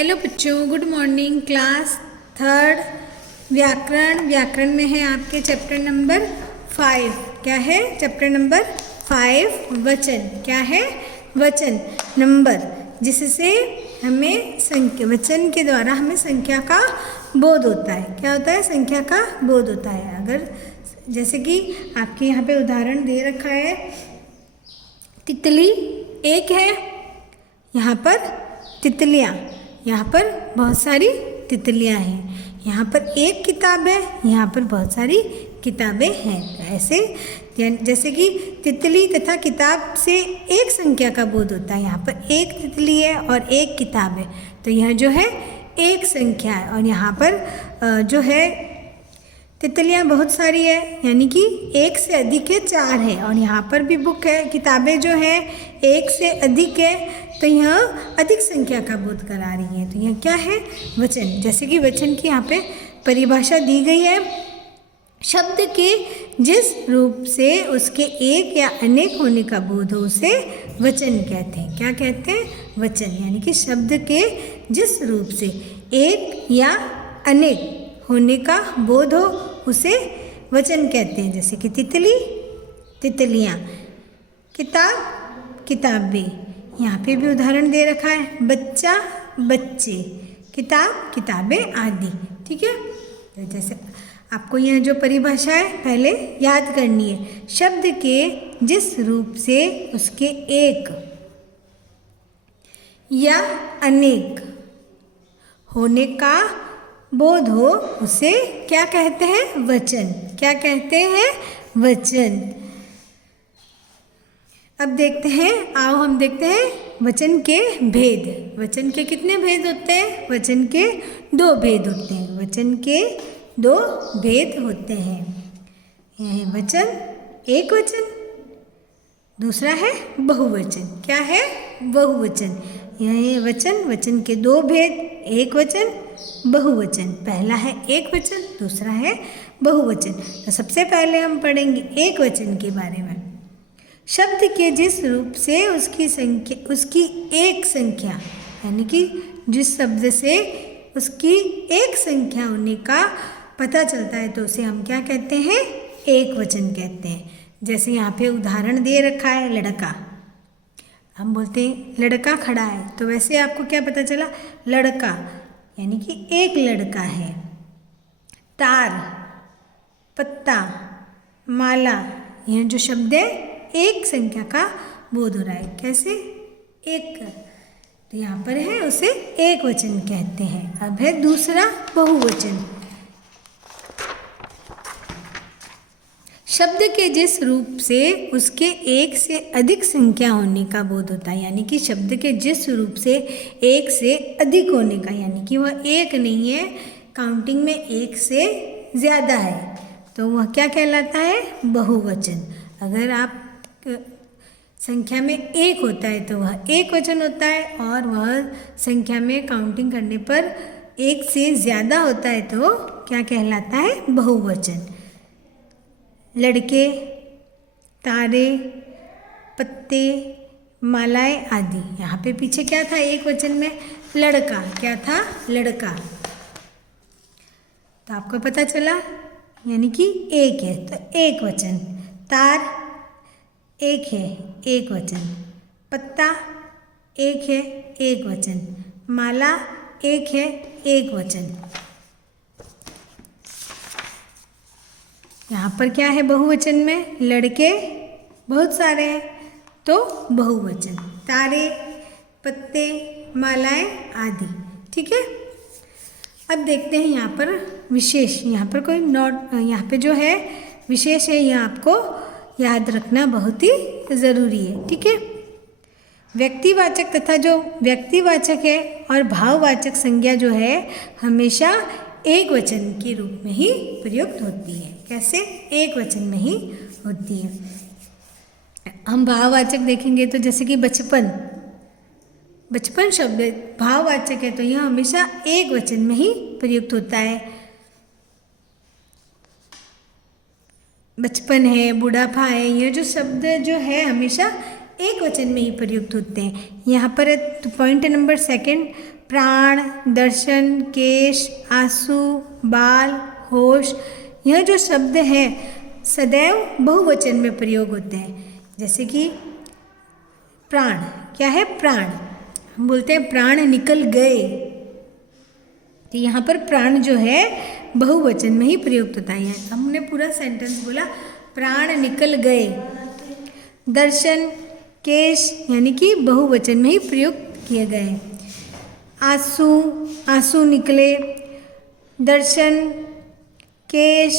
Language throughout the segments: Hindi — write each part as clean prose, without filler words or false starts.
हेलो बच्चों, गुड मॉर्निंग। क्लास थर्ड व्याकरण में है आपके चैप्टर नंबर 5। क्या है चैप्टर नंबर 5? वचन। क्या है? वचन नंबर, जिससे हमें संख्या, वचन के द्वारा हमें संख्या का बोध होता है। क्या होता है? संख्या का बोध होता है। अगर जैसे कि आपके यहाँ पे उदाहरण दे रखा है, तितली एक है, यहाँ पर तितलियाँ, यहाँ पर बहुत सारी तितलियाँ हैं। यहाँ पर एक किताब है, यहाँ पर बहुत सारी किताबें हैं। तो ऐसे जैसे कि तितली तथा किताब से एक संख्या का बोध होता है। यहाँ पर एक तितली है और एक किताब है, तो यह जो है एक संख्या है। और यहाँ पर जो है तितलियाँ बहुत सारी है, यानी कि एक से अधिक है, 4 है। और यहाँ पर भी बुक है, किताबें जो है एक से अधिक है, तो यह अधिक संख्या का बोध करा रही है। तो यह क्या है? वचन। जैसे कि वचन की यहाँ पे परिभाषा दी गई है, शब्द के जिस रूप से उसके एक या अनेक होने का बोध हो उसे वचन कहते हैं। क्या कहते हैं? वचन। यानी कि शब्द के जिस रूप से एक या अनेक होने का बोध हो उसे वचन कहते हैं। जैसे कि तितली, तितलियाँ, किताब, किताबें। यहाँ पे भी उदाहरण दे रखा है, बच्चा, बच्चे, किताब, किताबें आदि। ठीक है, तो जैसे आपको यह जो परिभाषा है पहले याद करनी है। शब्द के जिस रूप से उसके एक या अनेक होने का बोध हो उसे क्या कहते हैं? वचन। क्या कहते हैं? वचन। अब देखते हैं, आओ हम देखते हैं वचन के भेद। वचन के कितने भेद होते हैं? वचन के 2 भेद होते हैं। वचन के 2 भेद होते हैं। यह है वचन एक वचन, दूसरा है बहुवचन। क्या है? बहुवचन। यह है वचन, वचन के 2 भेद, एक वचन, बहुवचन। पहला है एक वचन, दूसरा है बहुवचन। तो सबसे पहले हम पढ़ेंगे एक वचन के बारे में। शब्द के जिस रूप से उसकी संख्या, उसकी एक संख्या, यानी कि जिस शब्द से उसकी एक संख्या होने का पता चलता है तो उसे हम क्या कहते हैं? एक वचन कहते हैं। जैसे यहाँ पे उदाहरण दे रखा है, लड़का। हम बोलते हैं लड़का खड़ा है, तो वैसे आपको क्या पता चला? लड़का, यानी कि एक लड़का है। तार, पत्ता, माला, यह जो शब्द है एक संख्या का बोध हो रहा है। कैसे? एक, तो यहाँ पर है उसे एक वचन कहते हैं। अब है दूसरा बहुवचन। शब्द के जिस रूप से उसके एक से अधिक संख्या होने का बोध होता है, यानी कि शब्द के जिस रूप से एक से अधिक होने का, यानी कि वह एक नहीं है, काउंटिंग में एक से ज़्यादा है, तो वह क्या कहलाता है? बहुवचन। अगर आप संख्या में एक होता है तो वह एक वचन होता है, और वह संख्या में काउंटिंग करने पर एक से ज़्यादा होता है तो क्या कहलाता है? बहुवचन। लड़के, तारे, पत्ते, मालाएं आदि। यहाँ पे पीछे क्या था? एक वचन में लड़का। क्या था? लड़का। तो आपको पता चला, यानी कि एक है तो एक वचन। तार एक है, एक वचन। पत्ता एक है, एक वचन। माला एक है, एक वचन। यहाँ पर क्या है? बहुवचन में लड़के बहुत सारे हैं तो बहुवचन। तारे, पत्ते, मालाएं आदि। ठीक है, अब देखते हैं यहाँ पर विशेष। यहाँ पर कोई नोट, यहाँ पे जो है विशेष है, यह आपको याद रखना बहुत ही ज़रूरी है। ठीक है, व्यक्तिवाचक तथा जो व्यक्तिवाचक है और भाववाचक संज्ञा जो है हमेशा एक वचन के रूप में ही प्रयुक्त होती है। कैसे? एक वचन में ही होती है। हम भाववाचक देखेंगे तो जैसे कि बचपन, बचपन शब्द भाववाचक है तो यह हमेशा एक वचन में ही प्रयुक्त होता है। बचपन है, बुढ़ापा है, ये जो शब्द जो है हमेशा एक वचन में ही प्रयुक्त होते हैं। यहाँ पर पॉइंट नंबर 2, प्राण, दर्शन, केश, आंसू, बाल, होश, यह जो शब्द है सदैव बहुवचन में प्रयोग होते हैं। जैसे कि प्राण, क्या है प्राण, हम बोलते हैं प्राण निकल गए, तो यहाँ पर प्राण जो है बहुवचन में ही प्रयुक्त होता है। हमने पूरा सेंटेंस बोला प्राण निकल गए। दर्शन, केश यानी कि बहुवचन में ही प्रयुक्त किए गए। आंसू, आंसू निकले। दर्शन, केश,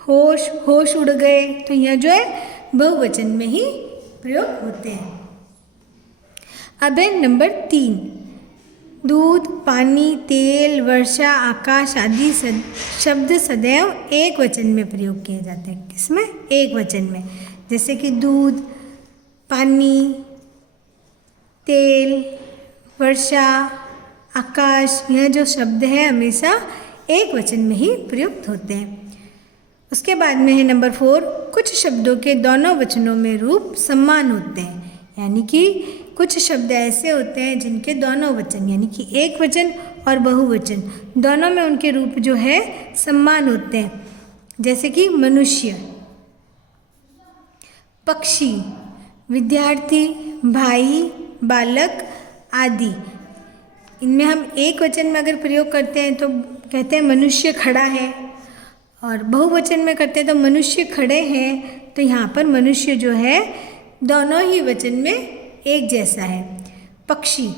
होश, होश उड़ गए, तो यह जो है बहुवचन में ही प्रयोग होते हैं। अब है नंबर 3, दूध, पानी, तेल, वर्षा, आकाश आदि शब्द सदैव एक वचन में प्रयोग किए जाते हैं। किसमें? एक वचन में। जैसे कि दूध, पानी, तेल, वर्षा, आकाश, यह जो शब्द है हमेशा एक वचन में ही प्रयुक्त होते हैं। उसके बाद में है नंबर 4, कुछ शब्दों के दोनों वचनों में रूप समान होते हैं। यानी कि कुछ शब्द ऐसे होते हैं जिनके दोनों वचन यानी कि एक वचन और बहुवचन दोनों में उनके रूप जो है समान होते हैं। जैसे कि मनुष्य, पक्षी, विद्यार्थी, भाई, बालक आदि। इनमें हम एक वचन में अगर प्रयोग करते हैं तो कहते हैं मनुष्य खड़ा है, और बहुवचन में करते हैं तो मनुष्य खड़े हैं। तो यहाँ पर मनुष्य जो है दोनों ही वचन में एक जैसा है। पक्षी,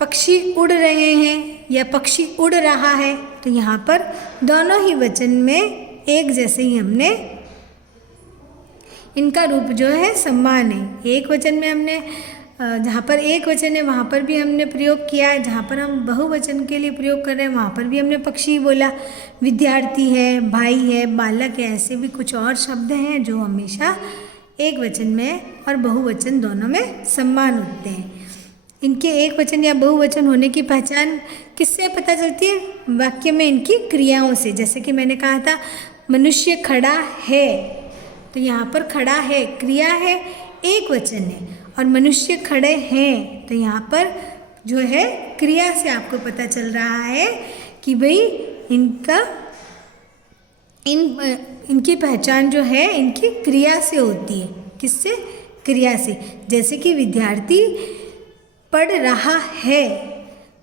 पक्षी उड़ रहे हैं या पक्षी उड़ रहा है, तो यहाँ पर दोनों ही वचन में एक जैसे ही हमने इनका रूप जो है समान है। एक वचन में हमने जहाँ पर एक वचन है वहाँ पर भी हमने प्रयोग किया है, जहाँ पर हम बहुवचन के लिए प्रयोग कर रहे हैं वहाँ पर भी हमने पक्षी बोला। विद्यार्थी है, भाई है, बालक है, ऐसे भी कुछ और शब्द हैं जो हमेशा एक वचन में और बहुवचन दोनों में समान होते हैं। इनके एक वचन या बहुवचन होने की पहचान किससे पता चलती है? वाक्य में इनकी क्रियाओं से। जैसे कि मैंने कहा था मनुष्य खड़ा है, तो यहाँ पर खड़ा है क्रिया है, एक वचन है, और मनुष्य खड़े हैं तो यहाँ पर जो है क्रिया से आपको पता चल रहा है कि भाई इनकी पहचान जो है इनकी क्रिया से होती है। किससे? क्रिया से। जैसे कि विद्यार्थी पढ़ रहा है,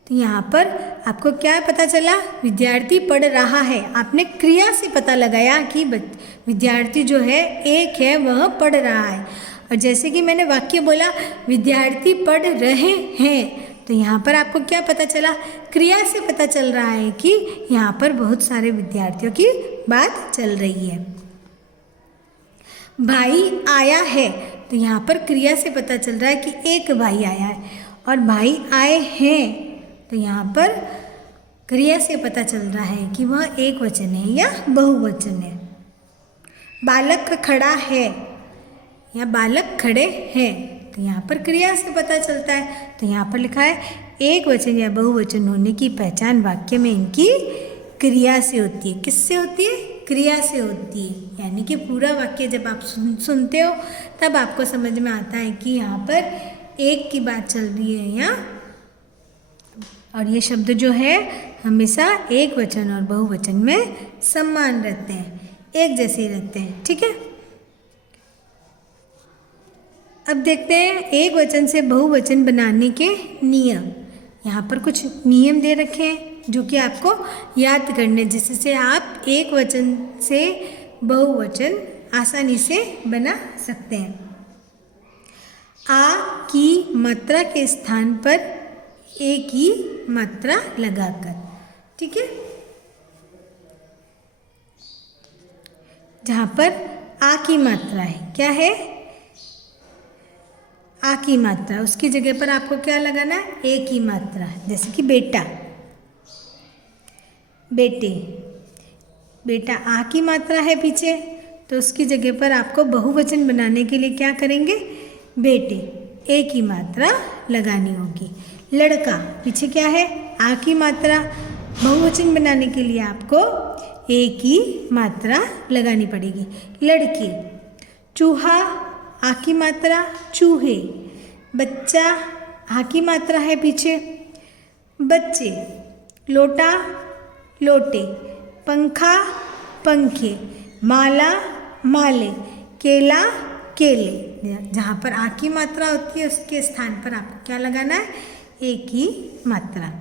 तो यहाँ पर आपको क्या पता चला? विद्यार्थी पढ़ रहा है। आपने क्रिया से पता लगाया कि विद्यार्थी जो है एक है, वह पढ़ रहा है। और जैसे कि मैंने वाक्य बोला विद्यार्थी पढ़ रहे हैं, तो यहाँ पर आपको क्या पता चला? क्रिया से पता चल रहा है कि यहाँ पर बहुत सारे विद्यार्थियों की बात चल रही है। भाई आया है, तो यहाँ पर क्रिया से पता चल रहा है कि एक भाई आया है, और भाई आए हैं, तो यहाँ पर क्रिया से पता चल रहा है कि वह एक वचन है या बहुवचन है। बालक खड़ा है या बालक खड़े हैं, तो यहाँ पर क्रिया से पता चलता है। तो यहाँ पर लिखा है एक वचन या बहुवचन होने की पहचान वाक्य में इनकी क्रिया से होती है। किससे होती है? क्रिया से होती है। यानी कि पूरा वाक्य जब आप सुनते हो तब आपको समझ में आता है कि यहाँ पर एक की बात चल रही है या, और ये शब्द जो है हमेशा एक वचन और बहुवचन में समान रहते हैं, एक जैसे रहते हैं। ठीक है, अब देखते हैं एक वचन से बहुवचन बनाने के नियम। यहाँ पर कुछ नियम दे रखे हैं जो कि आपको याद करने, जिससे आप एक वचन से बहुवचन आसानी से बना सकते हैं। आ की मात्रा के स्थान पर ए की मात्रा लगाकर। ठीक है, जहाँ पर आ की मात्रा है, क्या है? आ की मात्रा, उसकी जगह पर आपको क्या लगाना है? ए की मात्रा। जैसे कि बेटा, बेटे, बेटा आ की मात्रा है पीछे, तो उसकी जगह पर आपको बहुवचन बनाने के लिए क्या करेंगे? बेटे, ए की मात्रा लगानी होगी। लड़का, पीछे क्या है? आ की मात्रा, बहुवचन बनाने के लिए आपको ए की मात्रा लगानी पड़ेगी। लड़की, चूहा, आ की मात्रा, चूहे। बच्चा, आ की मात्रा है पीछे। बच्चे, लोटा, लोटे, पंखा, पंखे, माला, माले, केला, केले। जहाँ पर आ की मात्रा होती है उसके स्थान पर आपको क्या लगाना है? ए की मात्रा।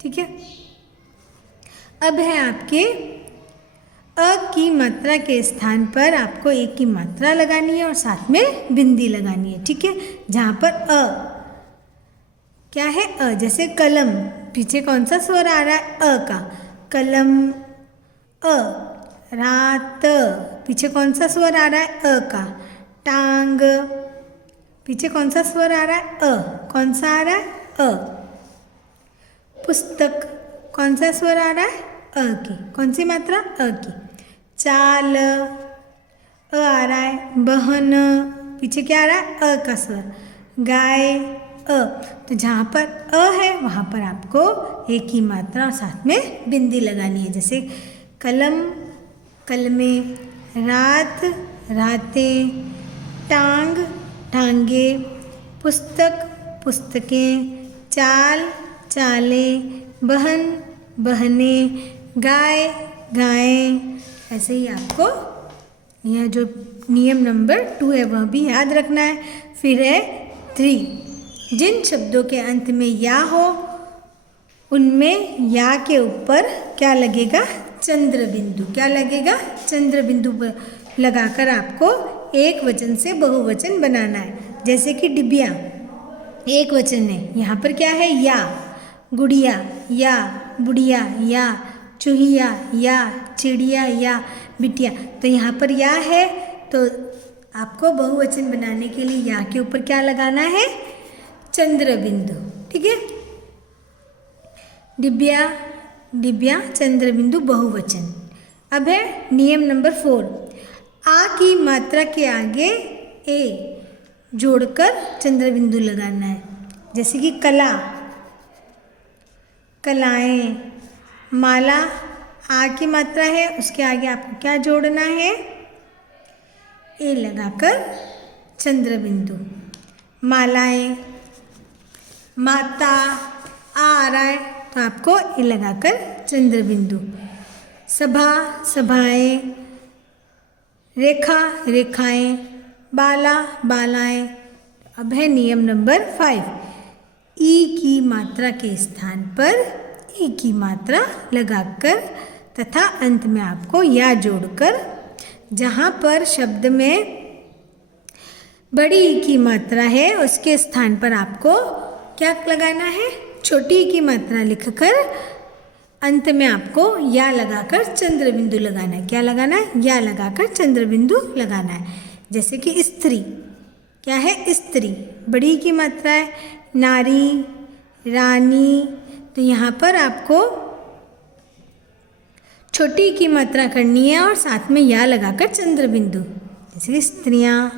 ठीक है। अब है आपके अ की मात्रा के स्थान पर आपको ए की मात्रा लगानी है और साथ में बिंदी लगानी है। ठीक है। जहाँ पर अ क्या है? अ, जैसे कलम, पीछे कौन सा स्वर आ रहा है? अ का। कलम, अ। रात, पीछे कौन सा स्वर आ रहा है? अ का। टांग, पीछे कौन सा स्वर आ रहा है? अ। कौन सा आ रहा है? अ। पुस्तक, कौन सा स्वर आ रहा है? अ की। कौन सी मात्रा? अ की। चाल, अ आ रहा है। बहन, पीछे क्या आ रहा है? अ का स्वर। गाय, अ। तो जहाँ पर अ है वहाँ पर आपको ए की मात्रा और साथ में बिंदी लगानी है। जैसे कलम, कलमे, रात, रातें, टांग, टांगे, पुस्तक, पुस्तकें, चाल, चालें, बहन, बहनें, गाय, गायें। ऐसे ही आपको यह जो नियम नंबर 2 है वह भी याद रखना है। फिर है 3, जिन शब्दों के अंत में या हो उनमें या के ऊपर क्या लगेगा? चंद्र बिंदु। क्या लगेगा? चंद्र बिंदु लगाकर आपको एक वचन से बहुवचन बनाना है। जैसे कि डिबिया एक वचन है, यहाँ पर क्या है? या। गुड़िया, या। बुढ़िया, या। चूहिया, या। चिड़िया, या। बिटिया, तो यहाँ पर या है तो आपको बहुवचन बनाने के लिए या के ऊपर क्या लगाना है? चंद्र बिंदु। ठीक है। डिबिया, डिबिया, चंद्र बिंदु बहुवचन। अब है नियम नंबर 4, आ की मात्रा के आगे ए जोड़कर चंद्र बिंदु लगाना है। जैसे कि कला, कलाएं, माला, आ की मात्रा है उसके आगे आपको क्या जोड़ना है? ए लगाकर चंद्र बिंदु। मालाएं, माता, आ रहा है तो आपको ए लगाकर चंद्र बिंदु। सभा, सभाएं, रेखा, रेखाएं, बाला, बालाएं। अब है नियम नंबर 5, ई की मात्रा के स्थान पर ई की मात्रा लगाकर तथा अंत में आपको या जोड़कर, जहाँ पर शब्द में बड़ी ई की मात्रा है उसके स्थान पर आपको क्या लगाना है? छोटी ई की मात्रा लिखकर अंत में आपको या लगाकर चंद्र बिंदु लगाना है। क्या लगाना है? या लगाकर चंद्र बिंदु लगाना है। जैसे कि स्त्री, क्या है? स्त्री, बड़ी की मात्रा है। नारी, रानी, तो यहाँ पर आपको छोटी की मात्रा करनी है और साथ में या लगाकर चंद्र बिंदु। जैसे स्त्रियाँ,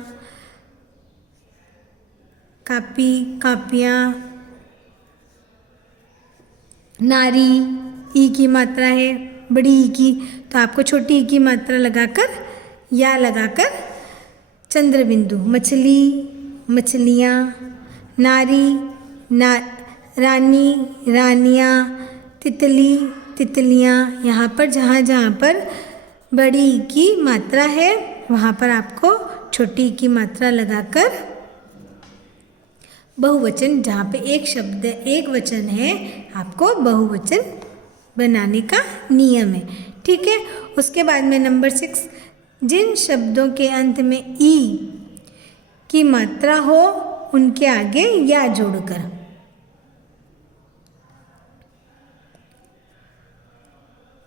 कापी, कापियाँ, नारी, ई की मात्रा है बड़ी ई की, तो आपको छोटी ई की मात्रा लगाकर या लगाकर चंद्र बिंदु। मछली, मछलियाँ, नारी, रानी, रानियाँ, तितली, तितलियाँ। यहाँ पर जहाँ पर बड़ी ई की मात्रा है वहाँ पर आपको छोटी ई की मात्रा लगाकर बहुवचन, जहाँ पे एक शब्द एक वचन है आपको बहुवचन बनाने का नियम है। ठीक है। उसके बाद में नंबर 6, जिन शब्दों के अंत में ई की मात्रा हो उनके आगे या जोड़कर।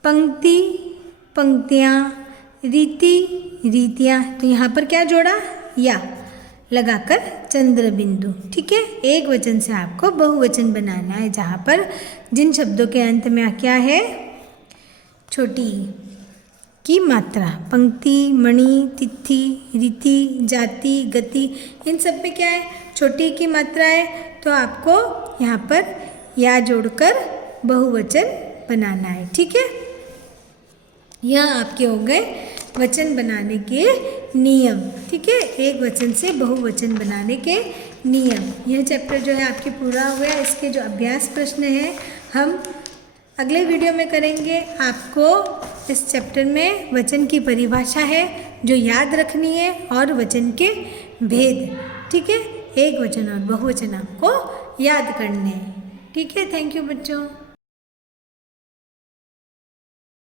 पंक्ति, पंक्तियाँ, रीति, रीतियाँ, तो यहाँ पर क्या जोड़ा? या लगाकर चंद्र बिंदु। ठीक है। एक वचन से आपको बहुवचन बनाना है जहाँ पर जिन शब्दों के अंत में क्या है? छोटी की मात्रा। पंक्ति, मणि, तिथि, रीति, जाति, गति, इन सब पे क्या है? छोटी की मात्रा है तो आपको यहाँ पर या जोड़कर बहुवचन बनाना है। ठीक है। यह आपके हो गए वचन बनाने के नियम। ठीक है। एक वचन से बहुवचन बनाने के नियम। यह चैप्टर जो है आपके पूरा हुआ है। इसके जो अभ्यास प्रश्न हैं हम अगले वीडियो में करेंगे। आपको इस चैप्टर में वचन की परिभाषा है जो याद रखनी है और वचन के भेद, ठीक है, एक वचन और बहुवचन आपको याद करने हैं, ठीक है। थैंक यू बच्चों।